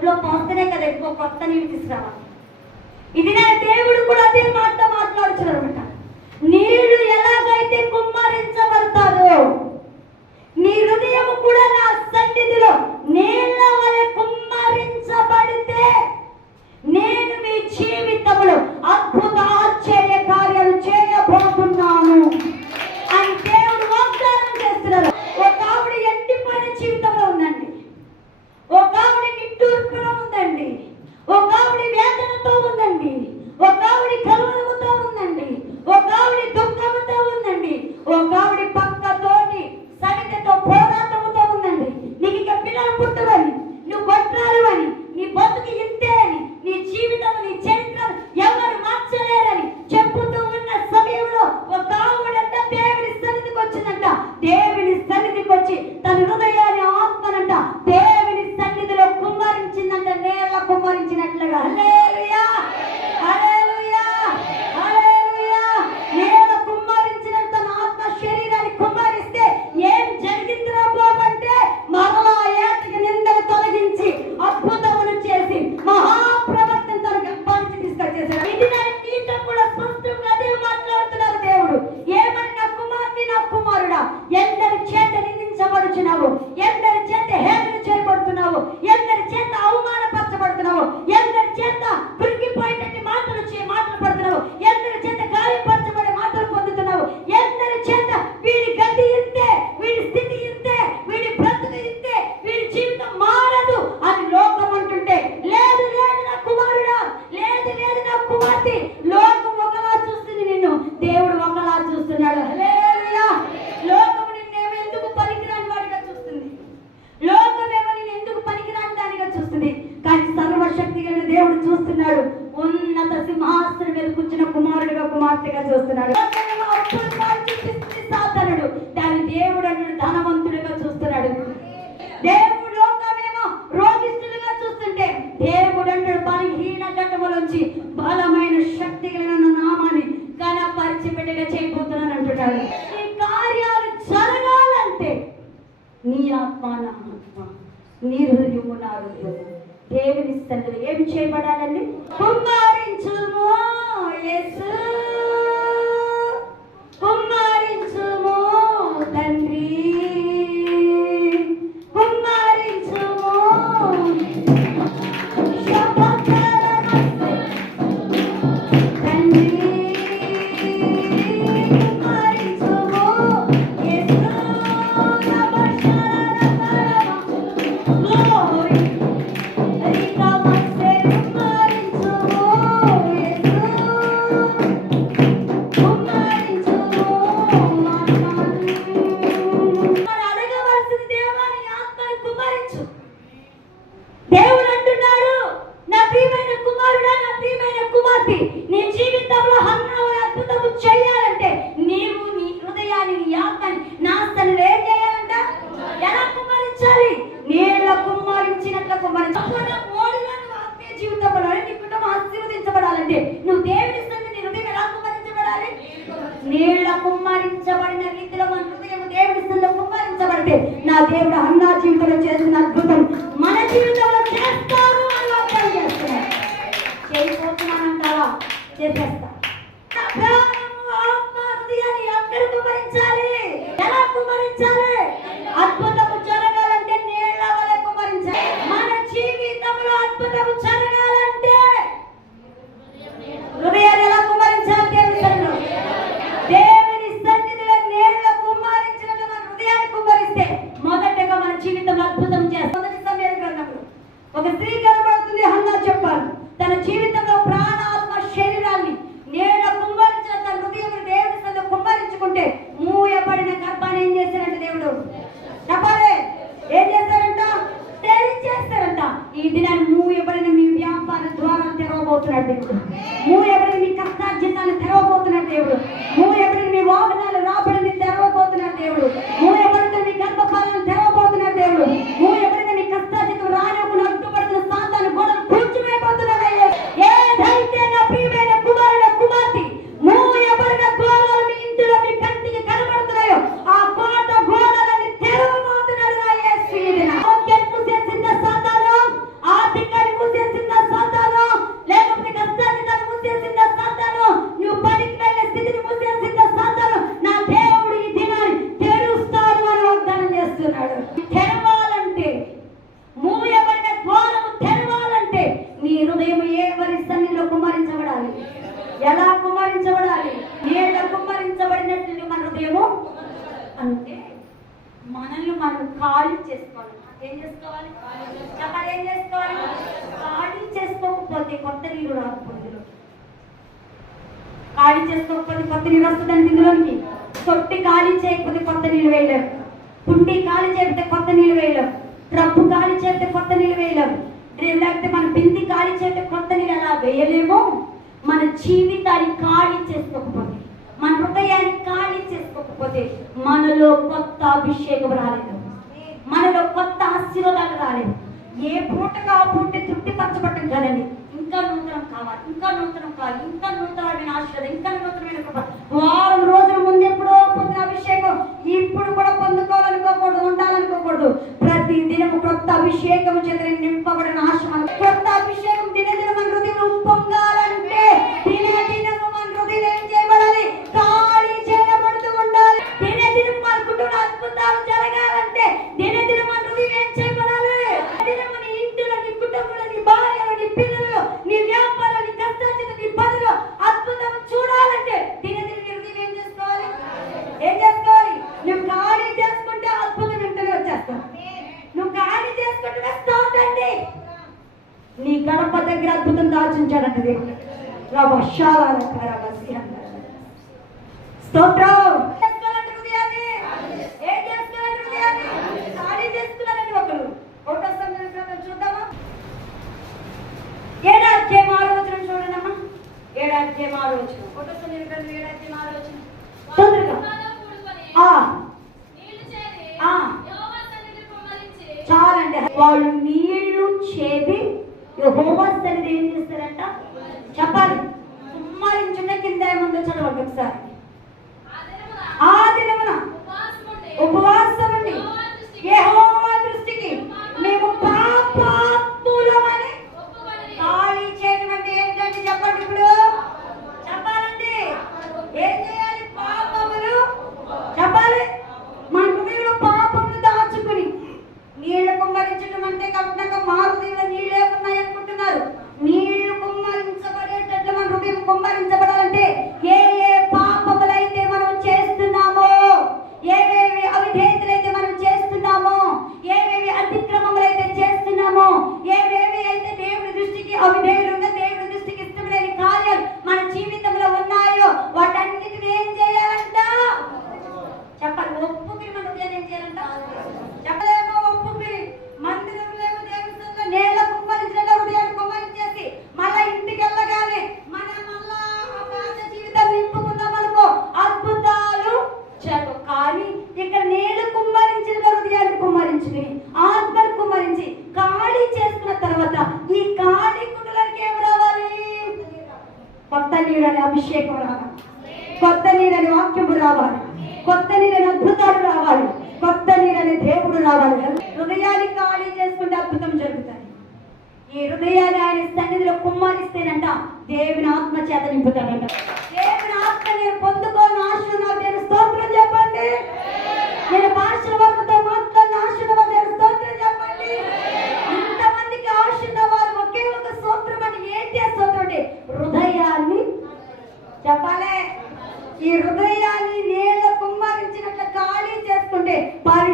ఒడ్లో పోస్తేనే కదా ఎక్కువ కొత్త నీళ్ళు తీసుకురావాలి. ఇది నా దేవుడు కూడా అదే చూస్తున్నాడు. హలే నిన్నేమో ఎందుకు పనికిరాని వాడిగా చూస్తుంది? లోకమేమో నేను ఎందుకు పనికిరాని దానిగా చూస్తుంది? కానీ సర్వశక్తి కలిగిన దేవుడు చూస్తున్నాడు. ఉన్నత సింహాసనం మీద కూర్చున్న కుమారుడిగా కుమార్తెగా చూస్తున్నాడు. పడతాయి ఈ కార్యాలు జరగాలంటే నీ ఆత్మ నా ఆత్మ నీ హృదయము నా హృదయము. దేవుని తండ్రి ఏమి చేయబడాలండి? కుమారించుము యేసు. మనం ఖాళీ చేసుకోవాలి. ఏం చేసుకోవాలి? చెప్పాలి ఏం చేసుకోవాలి? ఖాళీ చేసుకోకపోతే కొత్త నీరు రాకపోతే ఖాళీ చేసుకోకపోతే కొత్త నీరు వస్తుందండి ఇందులోనికి. తొట్టి ఖాళీ చేయకపోతే కొత్త నీళ్ళు వేయలేరు పుండి ఖాళీ చేయకపోతే కొత్త నీళ్ళు వేయలేరు ట్రప్పు ఖాళీ చేస్తే కొత్త నీళ్ళు వేయలేరు డ్రిల్ లేకపోతే మన బింది ఖాళీ చేస్తే కొత్త నీళ్ళు అలా వేయలేము మన జీవితాన్ని ఖాళీ చేసుకోకపోతే. మన హృదయాన్ని ఖాళీ చేసుకోకపోతే మనలో కొత్త అభిషేకం రాలేదు. మనలో కొత్త ఆశీర్వాదాలు రాలేదు. ఏ పూటగా ఆ పూట తృప్తి పరచబట్టం కదండి. ఇంకా నూతనం కావాలి ఇంకా నూతనం కావాలి ఇంకా నూతనమైన ఆశీర్వాదం ఇంకా నూతనమైన కృప. వారం రోజుల ముందు ఎప్పుడో పొందిన అభిషేకం ఇప్పుడు కూడా పొందుకోవాలనుకోకూడదు ఉండాలనుకోకూడదు. ప్రతి దినము కొత్త అభిషేకం చేత నింపబడిన ఆశ్రమం క్రొత్త కొత్త అభిషేకం దినదిన మన హృదయం ఉప్పొంగాలంటే దినదినము మన హృదయం ఏం చేయబడాలి ఖాళీ చేయబడుతూ ఉండాలి దినదినం మన కుటుంబ అద్భుతాలు జరగాలంటే దినదినం మన హృదయం ఏం చేయబడాలి దినము నీ ఇంటిలో నీ కుటుంబంలో నీ భార్యలో నీ పిల్లలు నీ వ్యాపారం నీ కష్టార్జిత నీ పనులు అద్భుతం చూడాలంటే దినదినం నీ హృదయం ఏం చేసుకోవాలి ఏం చేసుకోవాలి నువ్వు ఖాళీ చేసుకుంటే అద్భుతం వెంటనే వచ్చేస్తావు నువ్వు ఖాళీ చేసుకుంటే వస్తావుతండి నీ గడప దగ్గర అద్భుతం దాచించాడంట దేవుడు రవశాల స్తోత్రం చేసుకోవాలంటే హృదయాన్ని ఏం చేసుకోవాలంటే హృదయాన్ని ఖాళీ చేసుకున్నారండి ఒకరు ఒకటో సంవత్సరం చూద్దామా ఏడాధ్యాయం ఆలోచన చూడండి అమ్మా ఏడాధ్యాయం ఆలోచన తొందరగా. చాలండి. వాళ్ళు నీళ్ళు చేది యెహోవా సన్నిధి ఏం చేస్తారంట చెప్పాలి కుమ్మరించుండే కింద ఏముందో చదవండి ఒకసారి ఆ దినమున ఉపవాసం ఉండి యెహోవా దృష్టికి మేము పాపాత్ములమని ఖాళీ చేయడం అంటే ఏంటంటే చెప్పండి ఇప్పుడు చెప్పాలండి ఏం చేయాలి పాపములు చెప్పాలి మన హృదయంలో పాపములు దాచుకుని నీళ్ళు కుమ్మరించడం అంటే కఠినంగా మారు నీళ్ళ నీళ్ళే ఉన్నాయి అనుకుంటున్నారు నీళ్ళు కుమ్మరించబడేటట్లు మన హృదయం కుమ్మరించబడాలంటే ఏ ఏ పాపములైతే మనం చేస్తున్నామో ఏవేవి అవిధేయతలైతే మనం చేస్తున్నామో ఏవేవి అతిక్రమములైతే చేస్తున్నామో ఏవేవి అయితే దేవుని దృష్టికి అవిధేయులుగా దేవుని దృష్టికి ఇష్టమైన కార్యాలు మన జీవితంలో ఉన్నాయో వాటన్నిటిని ఏం చేయాలంట చెప్పాలి ఒప్పుకుని మన హృదయాన్ని ఏం చేయాలంట చెప్పలేమో ఒప్పుకుని మందిరంలో ఏమో దేవుని సన్నిధిలో నేల కుమ్మరించిన హృదయాన్ని కుమ్మరించేసి మళ్ళా ఇంటికి వెళ్ళగానే మన మళ్ళా ఆ పాత జీవితాన్ని నింపుకుందాం అనుకో అద్భుతాలు జరగవు కానీ ఇక్కడ నేల కుమ్మరించిన హృదయాన్ని కుమ్మరించుకుని ఆత్మను కుమ్మరించి ఖాళీ చేసుకున్న తర్వాత ఈ ఖాళీ కుండలకి ఏం రావాలి కొత్త నీరని అభిషేకం రావాలి. కొత్త నీరని వాక్యము రావాలి. కొత్త నీరని అద్భుతాలు రావాలి. కొత్త నీరని దేవుడు రావాలి. హృదయాన్ని ఖాళీ చేసుకుంటే అద్భుతం జరుగుతుంది. ఈ హృదయాన్ని ఆయన సన్నిధిలో కుమ్మరిస్తేనంట దేవుని ఆత్మ చేత నింపుతాడంట. దేవుని ఆత్మ నేను పొందుకోని ఆశ నా పేరు స్తోత్రం చెప్పండి. నేను భాషల వర్గతో మాట్లాడిన ఆశల నేను స్తోత్రం చెప్పండి ఇంతమందికి ఆశ ఉన్న వారు ఒకే ఒక స్తోత్రం అని ఏంటి ఆ స్తోత్రం అంటే హృదయాన్ని చెప్పాలే ఈ హృదయాన్ని నేల కుమ్మరించినట్లు ఖాళీ చేసుకుంటే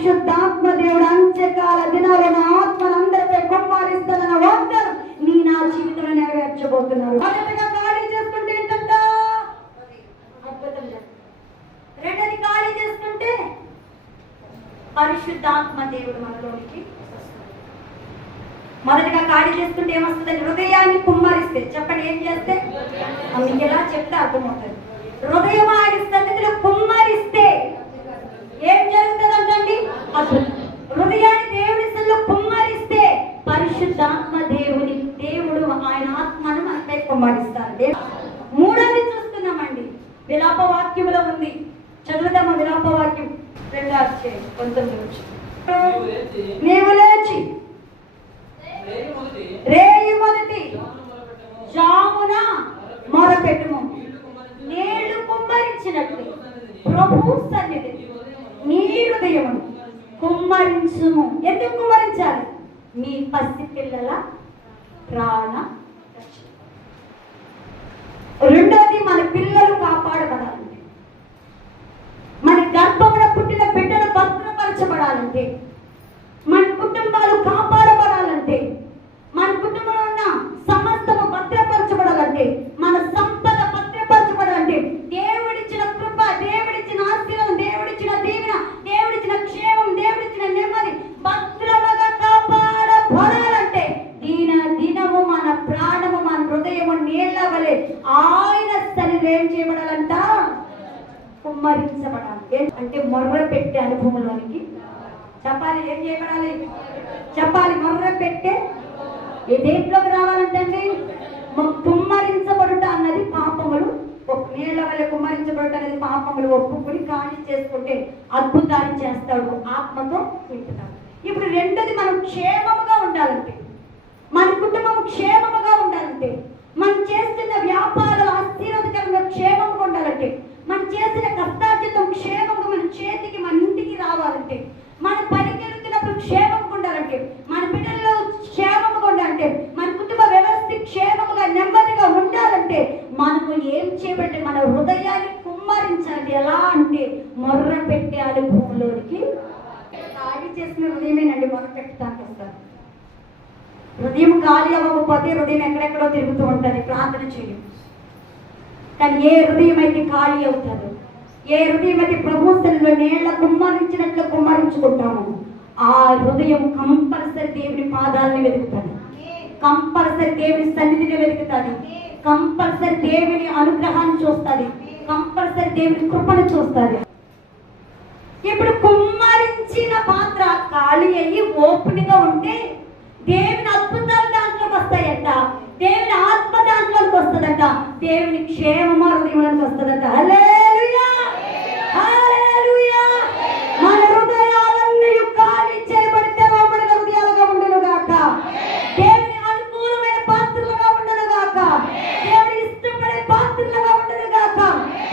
పరిశుద్ధాత్మ దేవుడు అంత్యకాల దినాలను ఆత్మలందరిపై కుమ్మరిస్తానన్న వాగ్దానం నీ నా జీవితంలో నెరవేర్చబోతున్నారు. మొదటగా ఖాళీ చేసుకుంటే ఏంటంట? అద్భుతం జరుగుతుంది. ఖాళీ చేసుకుంటే పరిశుద్ధాత్మ దేవుడు మనలోనికి మొదటగా ఖాళీ చేసుకుంటే ఏమొస్తుంది హృదయాన్ని కుమ్మరిస్తే. చెప్పండి ఏం చేస్తే? మీకు ఎలా చెప్తే అర్థమవుతుంది. హృదయం ఆయన సన్నిధిలో కుమ్మరిస్తే ఏం జరుగుతుంది? హృదయాన్ని దేవుని సన్నిధిలో కుమ్మరిస్తే పరిశుద్ధాత్మ దేవుని దేవుడు ఆయన ఆత్మను మనపై కుమ్మరిస్తారు మూడోది చూస్తున్నామండి. విలాప వాక్యములో ఉంది. చదువుదామా విలాప వాక్యం రెండు అధ్యాయం పంతొమ్మిది వచ్చి నీవు లేచి. రేయి మొదటి. జామున మొరపెట్టుము. నీళ్ళు కుమ్మరించినట్లు. ప్రభు సన్నిధి కుమరించుము ఎందుకు కుమరించాలి మీ పసి పిల్లల ప్రాణ రెండోది మన పిల్లలు కాపాడబడాలంటే. మన గర్భంలో పుట్టిన బిడ్డలు భద్రపరచబడాలంటే. ఏ దేంట్లోకి రావాలంటే కుమ్మరించబడుట అన్నది పాపములు నీళ్ళ వల్ల కుమ్మరించబడుట అనేది పాపములు ఒప్పుకుని ఖాళీ చేసుకుంటే అద్భుతాన్ని చేస్తాడు ఆత్మతో నింపుతాడు ఇప్పుడు రెండోది మనం క్షేమముగా ఉండాలంటే మన కుటుంబం క్షేమముగా ఉండాలంటే మనం చేస్తున్న వ్యాపారాలు ఆశీర్వాదకరంగా క్షేమంగా ఉండాలంటే మనం చేసిన కష్టార్జితం క్షేమంగా మన చేతికి మన ఇంటికి రావాలంటే మన పనికి వెళ్తున్నప్పుడు క్షేమంగా ఉండాలంటే మన బిడ్డలు ఉండాలంటే మన కుటుంబ వ్యవస్థ క్షేమంగా నెమ్మదిగా ఉండాలంటే మనకు ఏం చేయబట్టే మన హృదయాన్ని కుమ్మరించాలి. ఎలా అంటే మొర్ర పెట్టాలి అనుభవంలోనికి ఖాళీ చేసిన హృదయమేనండి మొర్ర పెట్టడానికి వస్తారు హృదయం ఖాళీ అవ్వకపోతే హృదయం ఎక్కడెక్కడో తిరుగుతూ ఉంటుంది ప్రార్థన చేయం కానీ ఏ హృదయం అయితే ఖాళీ అవుతుందో ఏ హృదయం అయితే ప్రభు సన్నిధిలో నీళ్ళ కుమ్మరించినట్లు కుమ్మరించుకుంటాము ఆ హృదయం కంపల్సరీ దేవుని పాదాలని వెతుకుతుంది. కంపల్సరీ దేవుని సన్నిధిని వెతుకుతుంది. కంపల్సరీ దేవుని అనుగ్రహాన్ని చూస్తుంది. కంపల్సరీ దేవుని కృపను చూస్తుంది. ఇప్పుడు కుమ్మరించిన పాత్ర ఖాళీ అయ్యి ఓపెన్గా ఉంటే దేవుని అద్భుతాలు దాంట్లోకి వస్తాయట. దేవుని ఆత్మ దాంట్లోకి వస్తుందట. దేవుని క్షేమమా హృదయంలోకి వస్తుందట. అలే గాక. దేవుడు ఇష్టపడే పాత్రలుగా ఉండను గాక.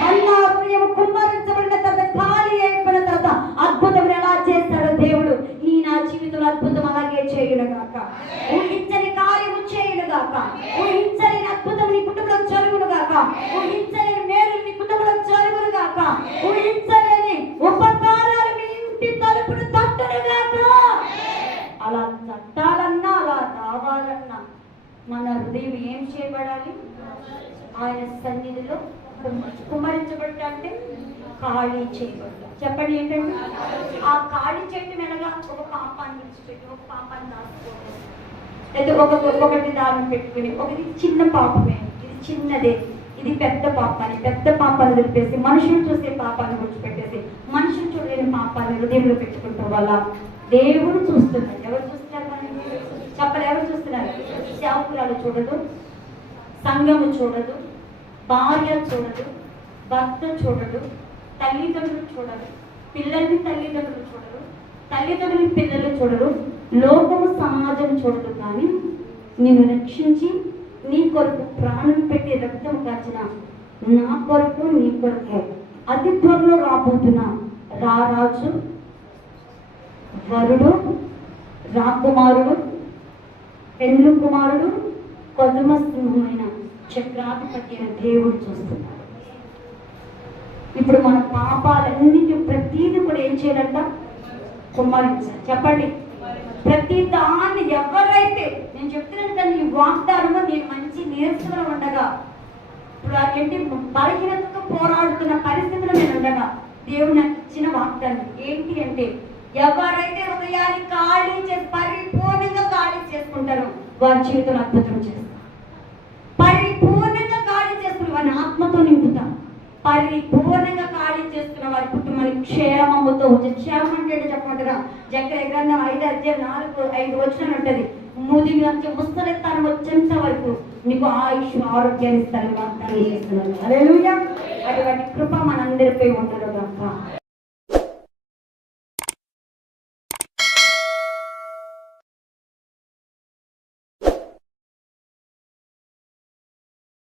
అన్నా హృదయం కుమ్మరించబడిన తర్వాత ఖాళీ అయిపోయిన తర్వాత అద్భుతం ఎలా చేస్తాడో దేవుడు నీ నా జీవితంలో అద్భుతం అలాగే చేయును గాక. ఊహించని కార్యము చేయును గాక. ఊహించని అద్భుతం నీ కుటుంబంలో జరుగును గాక ఊహించని మేలు నీ కుటుంబంలో జరుగును గాక ఊహించలేని ఉపకారాలు మీ ఇంటి తలుపును తట్టను గాక అలా తట్టాలన్నా అలా రావాలన్నా మన హృదయం ఏం చేయబడాలి. ఆయన సన్నిధిలో కుమ్మరించబడ్డ అంటే ఖాళీ చేయబడాలి చెప్పండి ఏంటంటే ఆ ఖాళీ చేయటం ఎలాగా? ఒక పాపాన్ని విడిచిపెట్టి ఒక పాపాన్ని దాచుకోవడం లేదా ఒక ఒకటి దానం పెట్టుకుని ఒకటి చిన్న పాపమే. ఇది చిన్నదే. ఇది పెద్ద పాపాన్ని పెద్ద పాపాన్ని వదిలిపేసి మనుషులు చూసే పాపాన్ని విడిచిపెట్టేసి మనుషులు చూడలేని పాపాన్ని హృదయంలో పెట్టుకుంటాం వల్ల దేవుడు చూస్తున్నాడు. ఎవరు చూస్తున్నారు చెప్పలేవరు చూస్తున్నారు? శాపురాలు చూడదు. సంఘము చూడదు భార్య చూడదు భర్త చూడడు తల్లిదండ్రులు చూడరు పిల్లల్ని తల్లిదండ్రులు చూడరు తల్లిదండ్రులు పిల్లలు చూడరు లోకము సమాజం చూడదు కానీ నిన్ను రక్షించి నీ కొరకు ప్రాణం పెట్టి రక్తం కాచిన నా కొరకు నీ కొరకు అతి త్వరలో రాబోతున్న రారాజు వరుడు రాకుమారుడు పెండ్లు కుమారుడు కొదుమ సింహమైన చక్రాధిపతి అయిన దేవుడు చూస్తున్నాడు. ఇప్పుడు మన పాపాలన్నిటి ప్రతీది కూడా ఏం చేయాలంట? కుమ్మరించాలి. చెప్పండి. ప్రతి దాన్ని ఎవరైతే నేను చెప్తున్నాను కానీ ఈ వాగ్దానము నేను మంచి నీరసంలో ఉండగా ఇప్పుడు ఏంటి బలహీనతతో పోరాడుతున్న పరిస్థితిలో నేను ఉండగా దేవుడు నాకు ఇచ్చిన వాగ్దానం ఏంటి అంటే ఎవరైతే హృదయాన్ని ఖాళీ చేసి పరిపూర్ణంగా ఖాళీ చేసుకుంటారో వారి జీవితంలో అద్భుతం చేస్తారు పరిపూర్ణంగా ఖాళీ చేసుకుని వారిని ఆత్మతో నింపుతాం పరిపూర్ణంగా ఖాళీ చేసుకున్న వారి కుటుంబానికి క్షేమముతో వచ్చే క్షేమం అంటే చెప్పమంటారా జక్కర గ్రంథం ఐదు అధ్యాయం నాలుగు ఐదు వచ్చిన ఉంటది. ముదిమి నుంచి ముస్తలెత్తాను వచ్చేంత వరకు నీకు ఆయుష్ ఆరోగ్యాన్ని ఇస్తాను వాగ్దానం చేస్తున్నాను. అదే అటువంటి కృప మనందరిపై ఉండరుగా